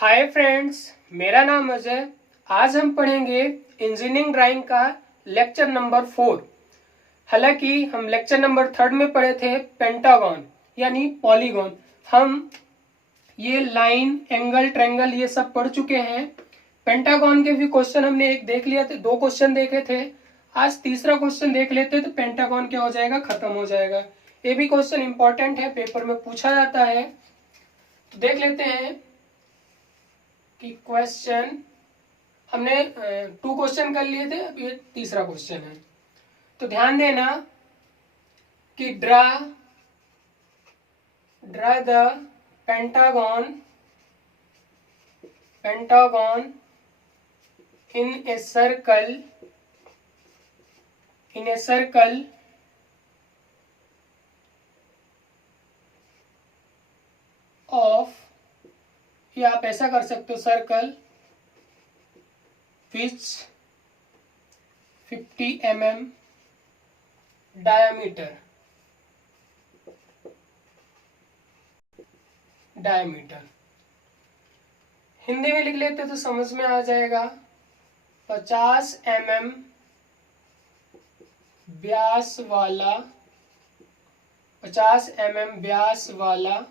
Hi friends, मेरा नाम अजय। आज हम पढ़ेंगे इंजीनियरिंग ड्राइंग का लेक्चर नंबर 4। हालांकि हम लेक्चर नंबर 3 में पढ़े थे पेंटागन यानी पॉलीगॉन। हम ये लाइन, एंगल, ट्रायंगल ये सब पढ़ चुके हैं। पेंटागन के भी क्वेश्चन हमने एक देख लिया थे, 2 क्वेश्चन देखे थे। आज तीसरा क्वेश्चन देख लेते तो पेंटागन क्या हो जाएगा, खत्म हो जाएगा। ये भी क्वेश्चन इंपॉर्टेंट है, पेपर में पूछा जाता है। तो देख लेते हैं कि क्वेश्चन हमने 2 क्वेश्चन कर लिए थे, अब ये तीसरा क्वेश्चन है। तो ध्यान देना कि draw the pentagon in a circle of, या आप ऐसा कर सकते हो, circle which 50 mm diameter. Hindi में लिख लेते तो समझ में आ जाएगा। 50 mm व्यास वाला 50 mm व्यास वाला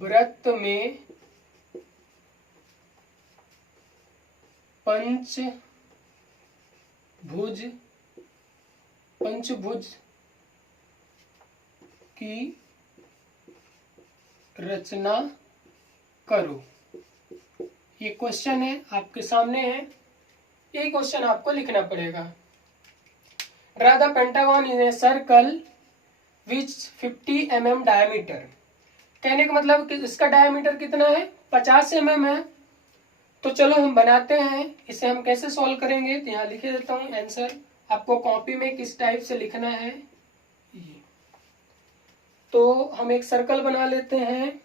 वृत्त में पंचभुज की रचना करो। ये क्वेश्चन है, आपके सामने है। यही क्वेश्चन आपको लिखना पड़ेगा। Draw the pentagon in a circle which 50 mm diameter. कहने का मतलब कि इसका डायमीटर कितना है, 50 mm है। तो चलो हम बनाते हैं। इसे हम कैसे सॉल्व करेंगे, तो यहाँ लिखे देता हूँ आंसर। आपको कॉपी में किस टाइप से लिखना है ये। तो हम एक सर्कल बना लेते हैं।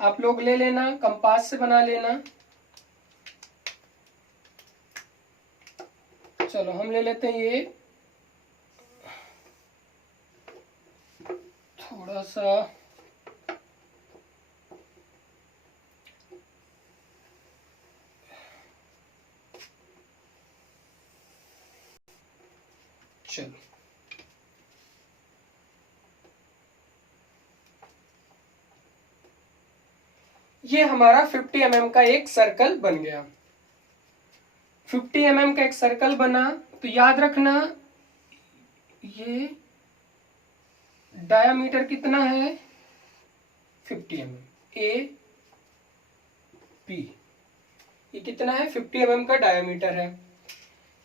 आप लोग ले लेना, कंपास से बना लेना। चलो हम ले लेते हैं ये थोड़ा सा चलो ये हमारा 50 mm का एक सर्कल बन गया। 50 mm का एक सर्कल बना। तो याद रखना ये डायामीटर कितना है, 50 mm। ए बी, ये कितना है, 50 mm का डायामीटर है।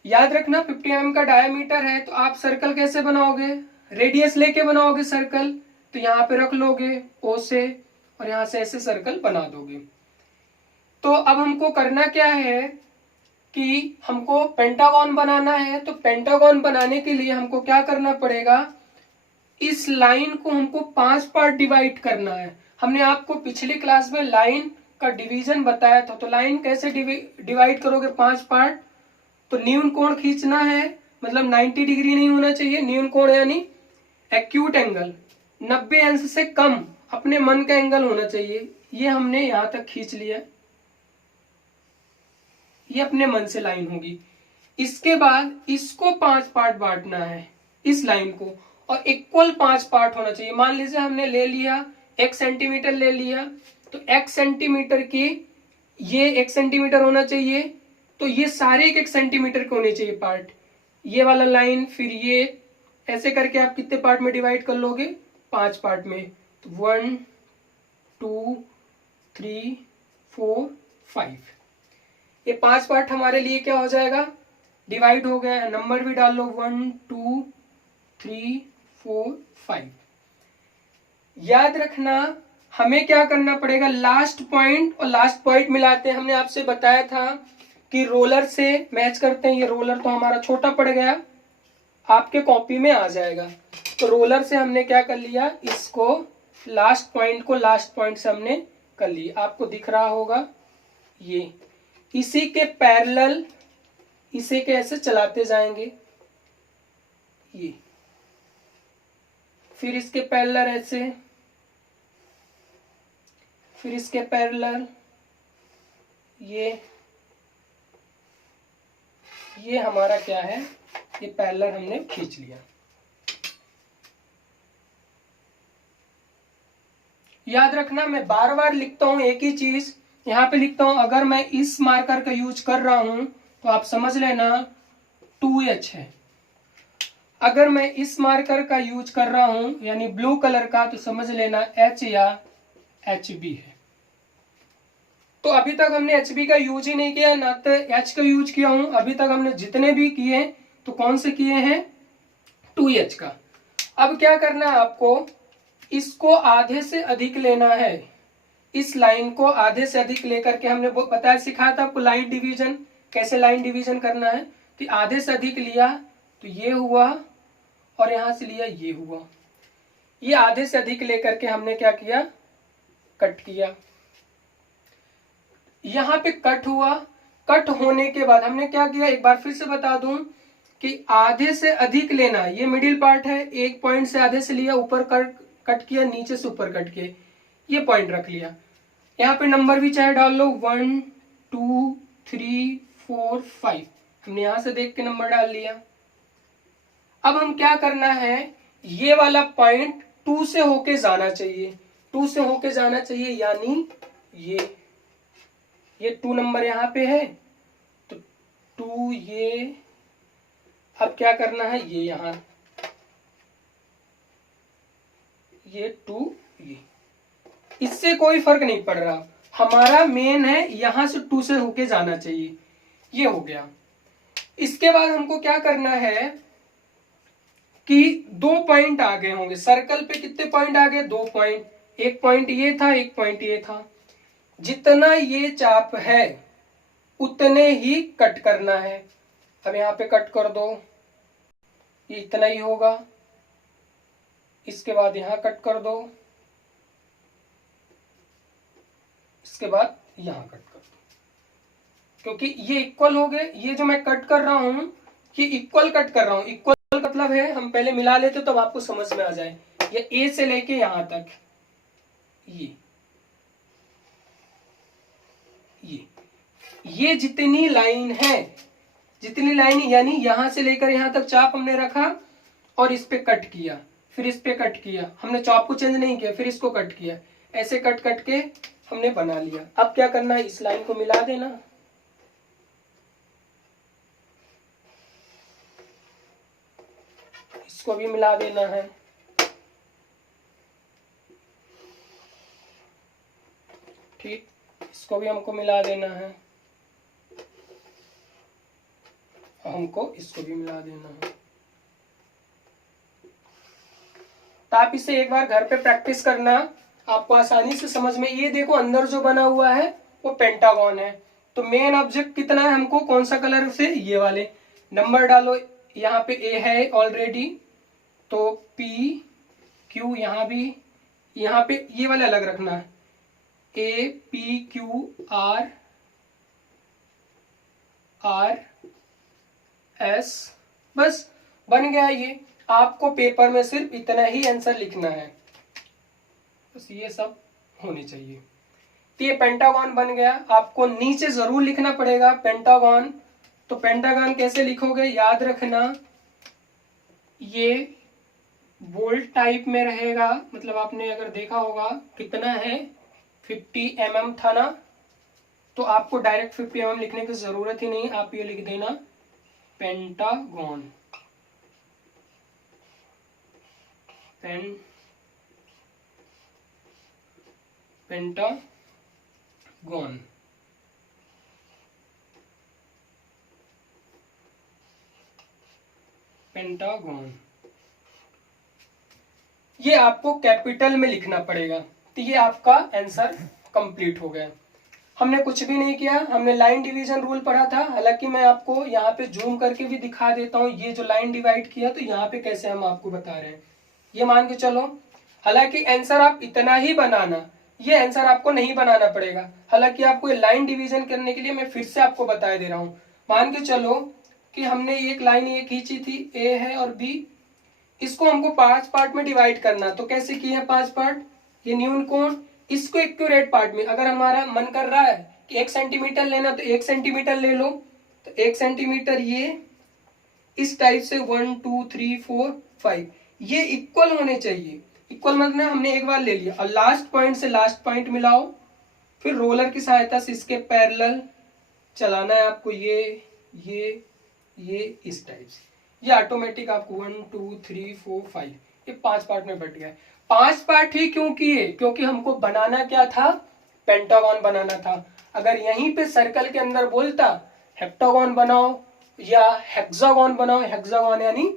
याद रखना 50 mm का डायामीटर है। तो आप सर्कल कैसे बनाओगे, रेडियस लेके बनाओगे सर्कल। तो यहाँ पे रख लोगे ओ से, और यहाँ से ऐसे सर्कल बना दोगे। तो अब हमको करना क्या है कि हमको पेंटागन बनाना है। तो पेंटागन बनाने के लिए हमको क्या करना पड़ेगा, इस लाइन को हमको 5 पार्ट डिवाइड करना है। हमने आपको पिछली क्लास में लाइन का डिवीजन बताया था। तो लाइन कैसे डिवाइड करोगे 5 पार्ट, तो न्यून कोण खींचना है। मतलब 90 डिग्री नहीं होना चाहिए, न्यून कोण यानी एक्यूट एंगल 90 अंश से कम अपने मन का एंगल होना चाहिए। ये हमने यहां तक खींच लिया, ये अपने मन से लाइन होगी। इसके बाद इसको 5 पार्ट बांटना है, इस लाइन को, और इक्वल 5 पार्ट होना चाहिए। मान लीजिए हमने ले लिया 1 सेंटीमीटर ले लिया, तो 1 सेंटीमीटर की ये 1 सेंटीमीटर होना चाहिए। तो ये सारे 1 सेंटीमीटर के होने चाहिए पार्ट। ये वाला लाइन, फिर ये, ऐसे करके आप कितने पार्ट में डिवाइड कर लोगे, 5 पार्ट में। तो 1 2 3 4 5, ये 5 पार्ट हमारे लिए क्या हो जाएगा, डिवाइड हो गया। नंबर भी डाल लो, 1 2 3 4 5। याद रखना हमें क्या करना पड़ेगा, लास्ट पॉइंट और लास्ट पॉइंट मिलाते हैं। हमने आपसे बताया था कि रोलर से मैच करते हैं। ये रोलर तो हमारा छोटा पड़ गया, आपके कॉपी में आ जाएगा। तो रोलर से हमने क्या कर लिया, इसको लास्ट पॉइंट को लास्ट पॉइंट से हमने कर लिया। आपको दिख रहा होगा ये, इसी के पैरेलल इसे कैसे चलाते जाएंगे, ये, फिर इसके पैरेलल ऐसे, फिर इसके पैरेलल ये हमारा क्या है, ये पैरेलल हमने खींच लिया। याद रखना मैं बार बार लिखता हूं एक ही चीज, यहां पे लिखता हूं अगर मैं इस मार्कर का यूज कर रहा हूं तो आप समझ लेना 2H है। अगर मैं इस मार्कर का यूज कर रहा हूं यानी ब्लू कलर का तो समझ लेना H या HB है। तो अभी तक हमने HB का यूज ही नहीं किया, ना तो H का यूज किया हूं। अभी तक हमने जितने भी किए तो कौन से किए हैं, 2H का। अब क्या करना है आपको, इसको आधे से अधिक लेना है। इस लाइन को आधे से अधिक लेकर के हमने बताया, सिखाया था आपको लाइन डिवीजन, कैसे लाइन डिवीजन करना है। तो आधे से अधिक लिया तो ये हुआ और यहां से लिया ये हुआ। ये आधे से अधिक लेकर के हमने क्या किया, कट किया। यहां पे कट हुआ। कट होने के बाद हमने क्या किया, एक बार फिर से बता दूं कि आधे से अधिक लेना, ये मिडिल पार्ट है, एक पॉइंट से आधे से लिया, ऊपर कट किया, नीचे से ऊपर कट किया, ये पॉइंट रख लिया। यहाँ पे नंबर भी चाहे डाल लो 1 2 3 4 5, हमने यहां से देख के नंबर डाल लिया। अब हम क्या करना है, ये वाला पॉइंट 2 से होके जाना चाहिए, 2 से होके जाना चाहिए, यानी ये 2 नंबर यहाँ पे है तो 2 ये। अब क्या करना है, ये यहां ये 2 ये, इससे कोई फर्क नहीं पड़ रहा, हमारा मेन है यहां से 2 से होके जाना चाहिए। ये हो गया। इसके बाद हमको क्या करना है कि 2 पॉइंट आ गए होंगे सर्कल पे। कितने पॉइंट आ गए, 2 पॉइंट। एक पॉइंट ये था, एक पॉइंट ये था। जितना ये चाप है उतने ही कट करना है। अब यहां पे कट कर दो, ये इतना ही होगा। इसके बाद यहां कट कर दो, इसके बाद यहां कट कर दो, क्योंकि ये इक्वल हो गए। ये जो मैं कट कर रहा हूं ये इक्वल कट कर रहा हूं। इक्वल मतलब है, हम पहले मिला लेते तब आपको समझ में आ जाए। ये ए से लेके यहां तक, ये जितनी लाइन है, जितनी लाइन यानी यहां से लेकर यहां तक चाप हमने रखा और इस पे कट किया, फिर इस पे कट किया, हमने चाप को चेंज नहीं किया, फिर इसको कट किया, ऐसे कट कट के हमने बना लिया। अब क्या करना है, इस लाइन को मिला देना, इसको भी मिला देना है। ठीक, इसको भी हमको मिला देना है, हमको इसको भी मिला देना है। तो आप इसे एक बार घर पे प्रैक्टिस करना, आपको आसानी से समझ में। ये देखो अंदर जो बना हुआ है वो पेंटागन है। तो मेन ऑब्जेक्ट कितना है हमको, कौन सा कलर से, ये वाले। नंबर डालो, यहाँ पे ए है ऑलरेडी, तो पी क्यू, यहाँ पे ये वाला अलग रखना है, A P Q R R S, बस बन गया। ये आपको पेपर में सिर्फ इतना ही आंसर लिखना है, बस ये सब होने चाहिए। तो ये पेंटागन बन गया। आपको नीचे जरूर लिखना पड़ेगा पेंटागन। तो पेंटागन कैसे लिखोगे, याद रखना, ये बोल्ट टाइप में रहेगा। मतलब आपने अगर देखा होगा कितना है, 50 mm था ना, तो आपको डायरेक्ट 50 mm लिखने की जरूरत ही नहीं, आप ये लिख देना पेंटागन। पेंटागन पेंटागन, ये आपको कैपिटल में लिखना पड़ेगा। तो ये आपका आंसर कंप्लीट हो गया। हमने कुछ भी नहीं किया, हमने लाइन डिवीजन रूल पढ़ा था। हालांकि मैं आपको यहाँ पे जूम करके भी दिखा देता हूँ, ये जो लाइन डिवाइड किया तो यहाँ पे कैसे हम आपको बता रहे हैं, ये मान के चलो। हालांकि आंसर आप इतना ही बनाना, ये आंसर आपको नहीं बनाना पड़ेगा। हालांकि आपको ये लाइन डिवीजन करने के लिए मैं फिर से आपको बता दे रहा हूँ। मान के चलो कि हमने एक लाइन ये खींची थी, ए है और बी, इसको हमको 5 पार्ट में डिवाइड करना। तो कैसे किए हैं 5 पार्ट, ये न्यून कोण, इसको एक्यूरेट पार्ट में, अगर हमारा मन कर रहा है कि 1 सेंटीमीटर लेना तो 1 सेंटीमीटर ले लो, तो 1 सेंटीमीटर ये इस टाइप से 1 2 3 4 5 ये इक्वल होने चाहिए। इक्वल मतलब हमने एक बार ले लिया और लास्ट पॉइंट से लास्ट पॉइंट मिलाओ, फिर रोलर की सहायता से इसके पैरेलल चलाना है आपको, ये इस टाइप से, ये ऑटोमेटिक आपको 1 2 3 4 5 ये 5 पार्ट में बट गया है। 5 पार्ट ही क्यों किए? क्योंकि हमको बनाना क्या था? पेंटागन बनाना था। अगर यहीं पे सर्कल के अंदर बोलता हेप्टागन बनाओ या हेक्सागन बनाओ, हेक्सागन यानी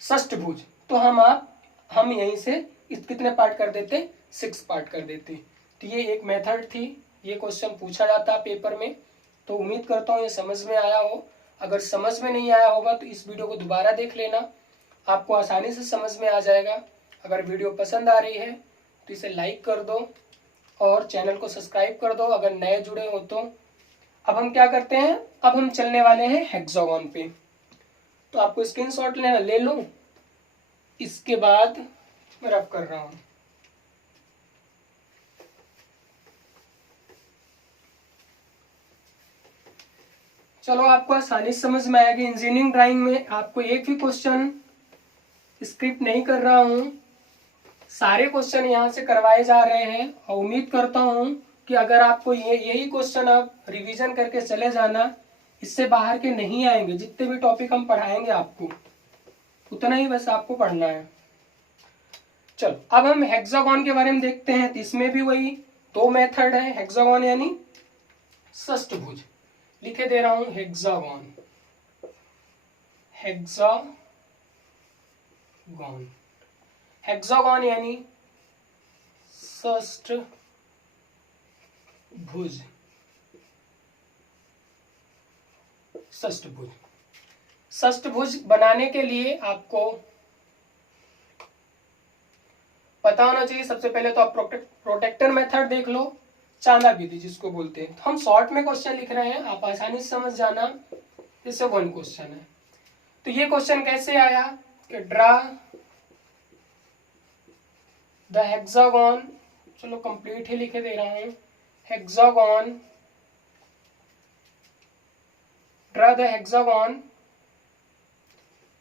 षष्ठभुज, तो हम यहीं से कितने पार्ट कर देते? 6 पार्ट कर देते। तो ये एक मेथड थी, ये क्वेश्चन पूछा जाता है पेपर में। तो उम्मीद करता हूँ ये समझ में आया हो। अगर समझ में नहीं आया होगा तो इस वीडियो को दोबारा देख लेना, आपको आसानी से समझ में आ जाएगा। अगर वीडियो पसंद आ रही है तो इसे लाइक कर दो और चैनल को सब्सक्राइब कर दो अगर नए जुड़े हो तो। अब हम क्या करते हैं, अब हम चलने वाले हैं हेक्सागन पे। तो आपको स्क्रीनशॉट लेना, ले लो, इसके बाद मैं रफ कर रहा हूं। चलो आपको आसानी से समझ में आएगी। इंजीनियरिंग ड्राइंग में आपको एक भी क्वेश्चन स्क्रिप्ट नहीं कर रहा हूं, सारे क्वेश्चन यहाँ से करवाए जा रहे हैं। और उम्मीद करता हूं कि अगर आपको यही क्वेश्चन आप रिवीजन करके चले जाना, इससे बाहर के नहीं आएंगे। जितने भी टॉपिक हम पढ़ाएंगे आपको उतना ही बस आपको पढ़ना है। चलो अब हम हेक्सागन के बारे में देखते हैं। तो इसमें भी वही 2 मेथड है। हेक्सागन यानी षष्ठभुज, लिखे दे रहा हूं हेक्सागन, हेक्सागन, हेक्सागन यानी षष्ठभुज, षष्ठभुज। षष्ठभुज बनाने के लिए आपको पता होना चाहिए सबसे पहले तो आप प्रोटेक्टर मेथड देख लो, चांदा विधि जिसको बोलते हैं। तो हम शॉर्ट में क्वेश्चन लिख रहे हैं, आप आसानी से समझ जाना। जैसे 1 क्वेश्चन है, तो ये क्वेश्चन कैसे आया कि ड्रा द हेक्सागन, चलो कंप्लीट ही लिखे दे रहा हूं, hexagon, draw the hexagon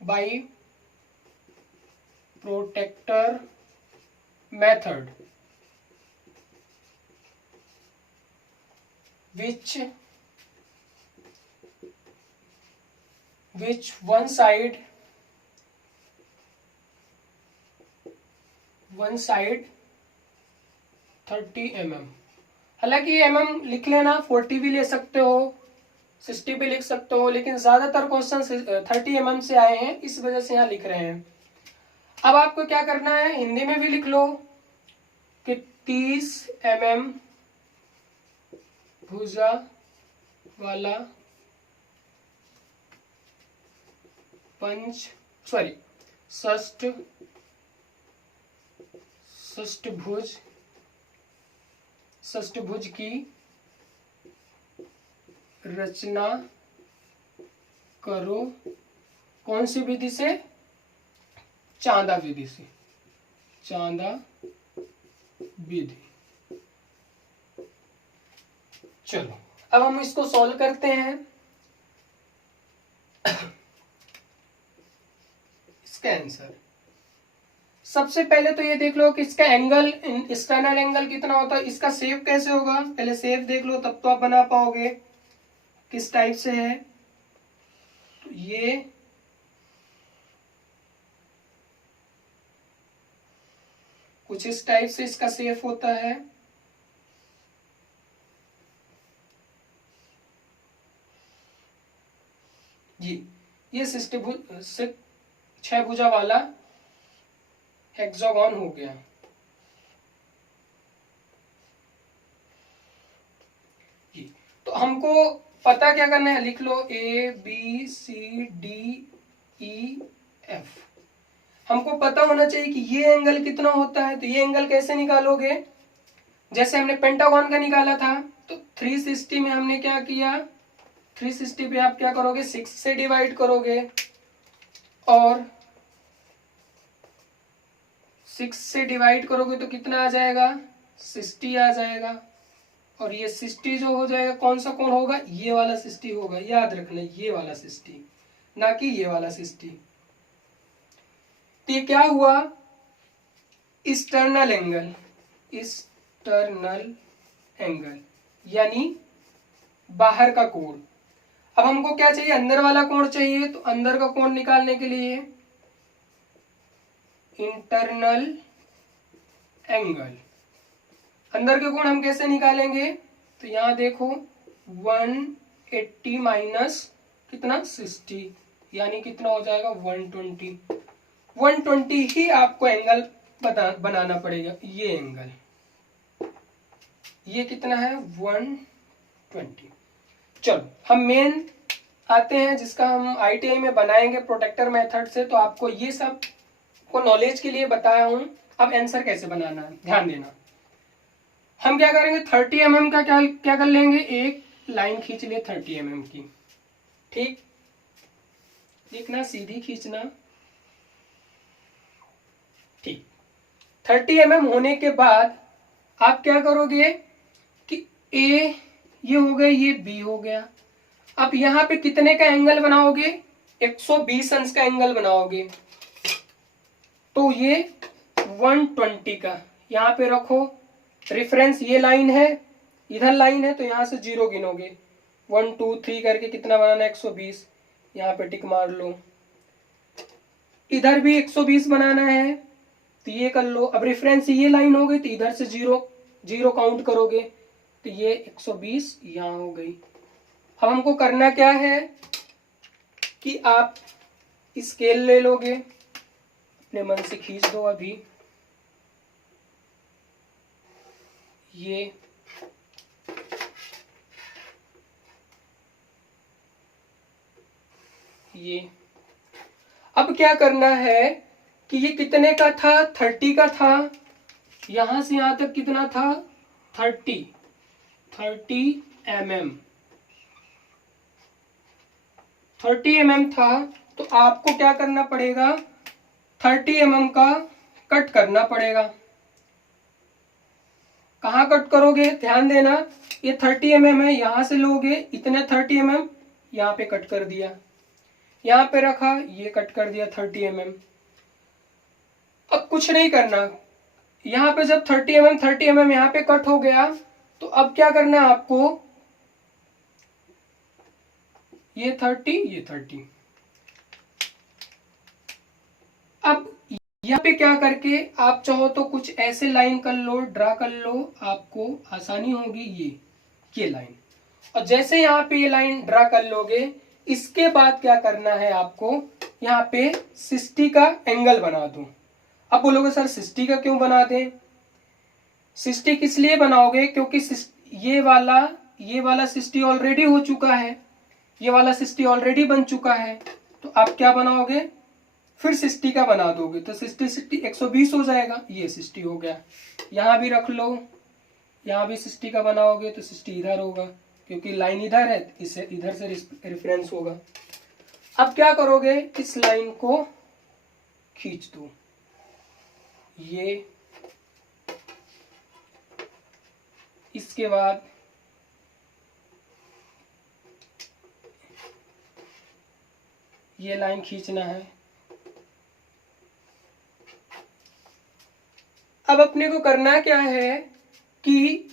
by protractor method which one side 30 mm। हालांकि mm लिख लेना, 40 भी ले सकते हो, 60 भी लिख सकते हो, लेकिन ज्यादातर क्वेश्चन 30 mm से आए हैं, इस वजह से यहाँ लिख रहे हैं। अब आपको क्या करना है, हिंदी में भी लिख लो कि 30 mm भुजा वाला षष्ठभुज की रचना करो। कौन सी विधि से? चांदा विधि से, चांदा विधि। चलो अब हम इसको सॉल्व करते हैं। इसका आंसर सबसे पहले तो ये देख लो कि इसका एंगल, एक्सटर्नल एंगल कितना होता है, इसका शेप कैसे होगा, पहले शेप देख लो तब तो आप बना पाओगे किस टाइप से है। तो ये कुछ इस टाइप से इसका शेप होता है। ये 6 भुजा वाला हेक्सागन हो गया। तो हमको पता क्या करना है, लिख लो ABCDEF। हमको पता होना चाहिए कि ये एंगल कितना होता है। तो ये एंगल कैसे निकालोगे, जैसे हमने पेंटागन का निकाला था, तो 360 में हमने क्या किया, 360 पे आप क्या करोगे, 6 से डिवाइड करोगे, और 6 से डिवाइड करोगे तो कितना आ जाएगा, 60 आ जाएगा, और ये 60 जो हो जाएगा कौन सा कोण होगा, ये वाला 60 होगा, याद रखना ये वाला 60, ना कि ये वाला 60। तो ये क्या हुआ, एक्सटर्नल एंगल, एक्सटर्नल एंगल यानी बाहर का कोण। अब हमको क्या चाहिए, अंदर वाला कोण चाहिए, तो अंदर का कोण निकालने के लिए इंटरनल एंगल, अंदर के कोण हम कैसे निकालेंगे, तो यहां देखो 180 माइनस कितना 60, यानी कितना हो जाएगा 120। 120 ही आपको एंगल बनाना पड़ेगा, ये एंगल, ये कितना है 120। चलो हम मेन आते हैं जिसका हम ITI में बनाएंगे प्रोटेक्टर मेथड से। तो आपको ये सब को नॉलेज के लिए बताया हूं। अब आंसर कैसे बनाना है ध्यान देना। हम क्या करेंगे, 30 mm का क्या कर लेंगे, एक लाइन खींच ले 30 mm की, ठीक, लिखना सीधी खींचना, ठीक। 30 mm होने के बाद आप क्या करोगे कि A ये हो गया, ये B हो गया। अब यहां पे कितने का एंगल बनाओगे, 120 अंश का एंगल बनाओगे, तो ये 120 का यहां पे रखो। रेफरेंस ये लाइन है, इधर लाइन है, तो यहां से 0 गिनोगे, 1 2 3 करके कितना बनाना है 120, यहां पे टिक मार लो। इधर भी 120 बनाना है, तो ये कर लो। अब रेफरेंस ये लाइन हो गई, तो इधर से 0 काउंट करोगे, तो ये 120 यहां हो गई। अब हमको करना क्या है कि आप स्केल ले लोगे, अपने मन से खींच दो अभी, ये अब क्या करना है कि ये कितने का था, 30 का था, यहां से यहां तक कितना था 30 mm, 30 mm था। तो आपको क्या करना पड़ेगा, 30 mm का कट करना पड़ेगा। कहाँ कट करोगे, ध्यान देना, ये 30 mm है, यहां से लोगे इतने 30 mm, यहाँ पे कट कर दिया, यहाँ पे रखा, ये कट कर दिया 30 mm। अब कुछ नहीं करना, यहाँ पे जब 30 mm यहाँ पे कट हो गया, तो अब क्या करना है आपको, ये 30। अब यहाँ पे क्या करके आप चाहो तो कुछ ऐसे लाइन कर लो, ड्रा कर लो, आपको आसानी होगी। ये लाइन, और जैसे यहाँ पे ये लाइन ड्रा कर लोगे, इसके बाद क्या करना है आपको, यहाँ पे 60 का एंगल बना दो। अब बोलोगे सर 60 का क्यों बना दें, 60 किस लिए बनाओगे, क्योंकि ये वाला 60 ऑलरेडी हो चुका है, ये वाला 60 ऑलरेडी बन चुका है। तो आप क्या बनाओगे, फिर 60 का बना दोगे, तो 60 120 हो जाएगा, ये 60 हो गया। यहां भी रख लो, यहां भी 60 का बनाओगे तो 60 इधर होगा, क्योंकि लाइन इधर है, इसे इधर से रेफरेंस होगा। अब क्या करोगे, इस लाइन को खींच दो, ये, इसके बाद ये लाइन खींचना है। अब अपने को करना क्या है कि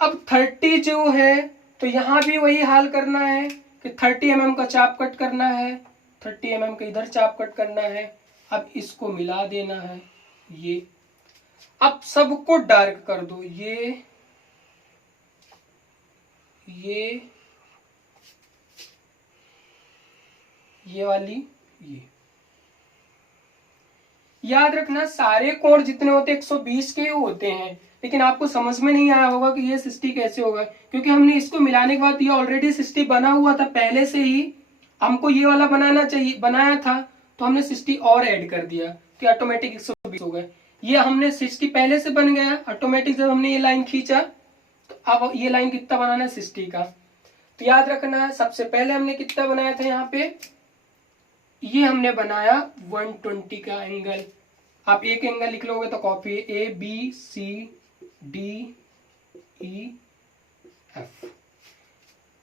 अब 30 जो है, तो यहां भी वही हाल करना है कि 30 mm का चाप कट करना है, 30 mm का इधर चाप कट करना है। अब इसको मिला देना है, ये। अब सबको डार्क कर दो, ये वाली, ये। याद रखना सारे कोण जितने होते 120 के होते हैं, लेकिन आपको समझ में नहीं आया होगा कि ये 60 कैसे होगा, क्योंकि हमने इसको मिलाने के बाद ये ऑलरेडी 60 बना हुआ था पहले से ही। हमको ये वाला बनाया था, तो हमने 60 और ऐड कर दिया, तो ऑटोमेटिक 120 हो गए। ये हमने 60 पहले से बन गया ऑटोमेटिक, जब हमने ये लाइन खींचा। तो अब ये लाइन कितना बनाना है 60 का, तो याद रखना सबसे पहले हमने कितना बनाया था, यहाँ पे ये हमने बनाया 120 का एंगल। आप एक एंगल लिख लोगे तो copy, A B C D E F।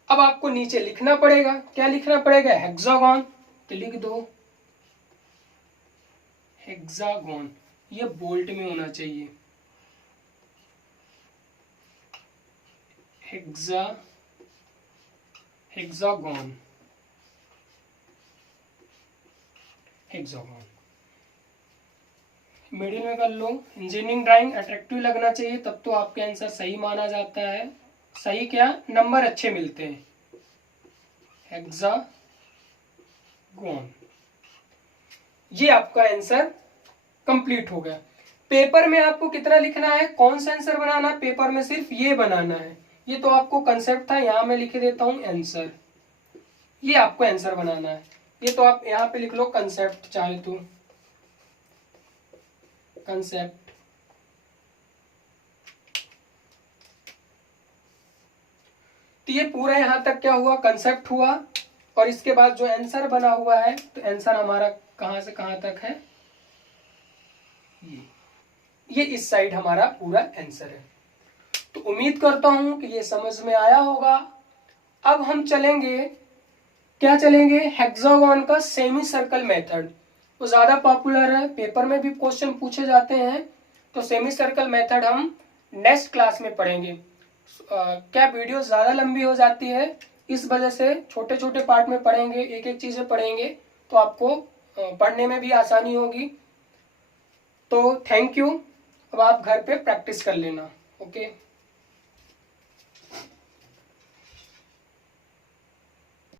अब आपको नीचे लिखना पड़ेगा, क्या लिखना पड़ेगा? हेक्सागोन। तो लिख दो हेक्सागोन, ये बोल्ट में होना चाहिए, हेक्सागोन। मिडिल में कर लो। इंजीनियरिंग ड्राइंग अट्रैक्टिव लगना चाहिए, तब तो आपके आंसर सही माना जाता है। सही क्या, नंबर अच्छे मिलते हैं। हेक्सागोन, ये आपका आंसर कंप्लीट हो गया। पेपर में आपको कितना लिखना है, कौन सा आंसर बनाना है? पेपर में सिर्फ ये बनाना है। ये तो आपको कंसेप्ट था, यहां मैं लिख देता हूं आंसर। ये आपको आंसर बनाना है। ये तो आप यहां पे लिख लो कंसेप्ट, चाहे तो कंसेप्ट। तो ये पूरा यहां तक क्या हुआ, कंसेप्ट हुआ। और इसके बाद जो आंसर बना हुआ है, तो आंसर हमारा कहां से कहां तक है, ये इस साइड हमारा पूरा आंसर है। तो उम्मीद करता हूं कि ये समझ में आया होगा। अब हम चलेंगे, क्या चलेंगे, हेक्सागोन का सेमी सर्कल मेथड। वो ज्यादा पॉपुलर है, पेपर में भी क्वेश्चन पूछे जाते हैं। तो सेमी सर्कल मेथड हम नेक्स्ट क्लास में पढ़ेंगे। क्या वीडियो ज्यादा लंबी हो जाती है, इस वजह से छोटे छोटे पार्ट में पढ़ेंगे, एक एक चीजें पढ़ेंगे, तो आपको पढ़ने में भी आसानी होगी। तो थैंक यू। अब आप घर पे प्रैक्टिस कर लेना। ओके।